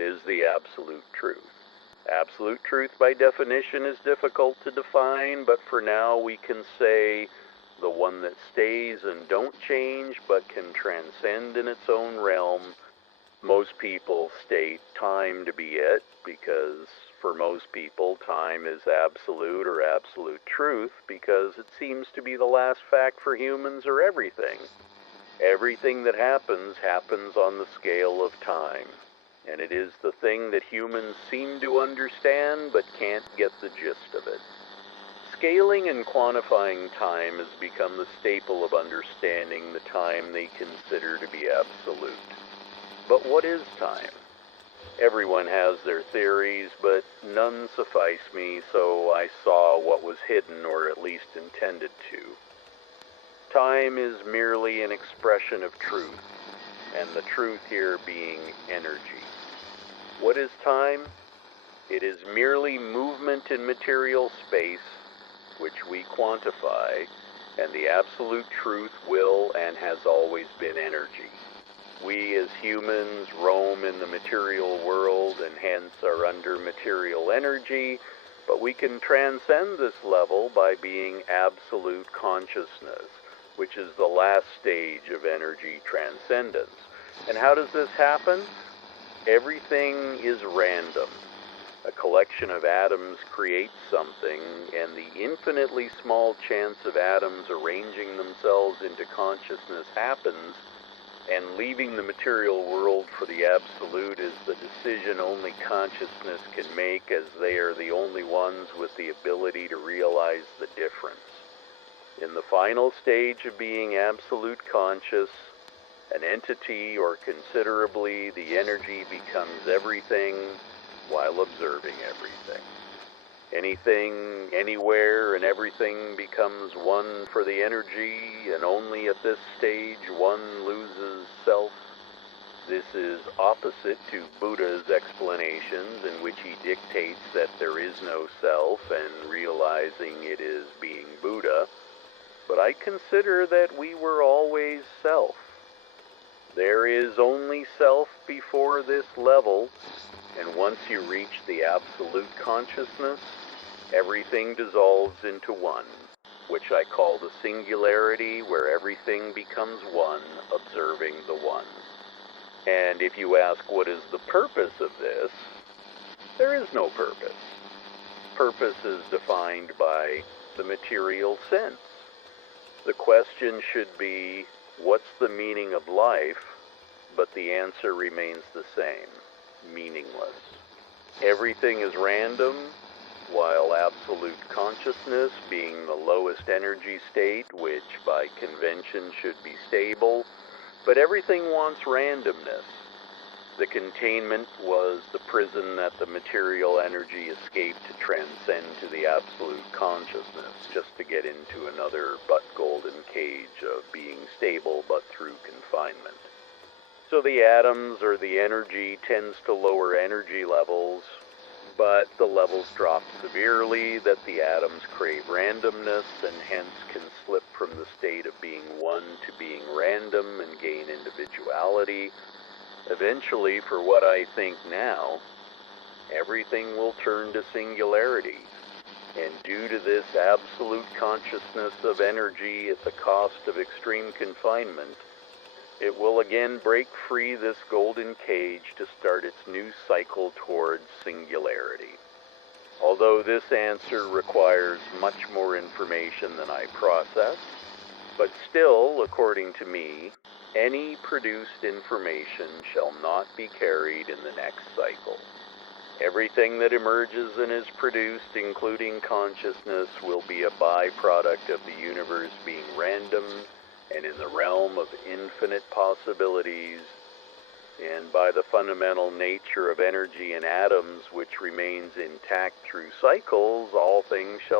what is the absolute truth? Absolute truth, by definition, is difficult to define, but for now we can say the one that stays and don't change but can transcend in its own realm. Most people state time to be it because for most people time is absolute or absolute truth because it seems to be the last fact for humans or everything. Everything that happens on the scale of time, and it is the thing that humans seem to understand but can't get the gist of it. Scaling and quantifying time has become the staple of understanding the time they consider to be absolute. But what is time? Everyone has their theories, but none suffice me, so I saw what was hidden, or at least intended to. Time is merely an expression of truth, and the truth here being energy. What is time? It is merely movement in material space, which we quantify, and the absolute truth will and has always been energy. We as humans roam in the material world and hence are under material energy, but we can transcend this level by being absolute consciousness, which is the last stage of energy transcendence. And how does this happen? Everything is random. A collection of atoms creates something, and the infinitely small chance of atoms arranging themselves into consciousness happens, and leaving the material world for the absolute is the decision only consciousness can make, as they are the only ones with the ability to realize the difference. In the final stage of being absolute conscious, an entity or considerably the energy becomes everything while observing everything. Anything, anywhere, and everything becomes one for the energy, and only at this stage one loses self. This is opposite to Buddha's explanations, in which he dictates that there is no self, and realizing it is being Buddha. But I consider that we were always self. There is only self before this level, and once you reach the absolute consciousness, everything dissolves into one, which I call the singularity, where everything becomes one, observing the one. And if you ask what is the purpose of this, there is no purpose. Purpose is defined by the material sense. The question should be, what's the meaning of life? But the answer remains the same, meaningless. Everything is random, while absolute consciousness, being the lowest energy state, which by convention should be stable, but everything wants randomness. The containment was the prison that the material energy escaped to transcend to the absolute consciousness, just to get into another but golden cage of being stable but through confinement. So the atoms or the energy tends to lower energy levels, but the levels drop severely that the atoms crave randomness and hence can slip from the state of being one to being random and gain individuality. Eventually, for what I think now, everything will turn to singularity. And due to this absolute consciousness of energy at the cost of extreme confinement, it will again break free this golden cage to start its new cycle towards singularity. Although this answer requires much more information than I process, but still, according to me, any produced information shall not be carried in the next cycle. Everything that emerges and is produced, including consciousness, will be a byproduct of the universe being random and in the realm of infinite possibilities, and by the fundamental nature of energy in atoms, which remains intact through cycles, all things shall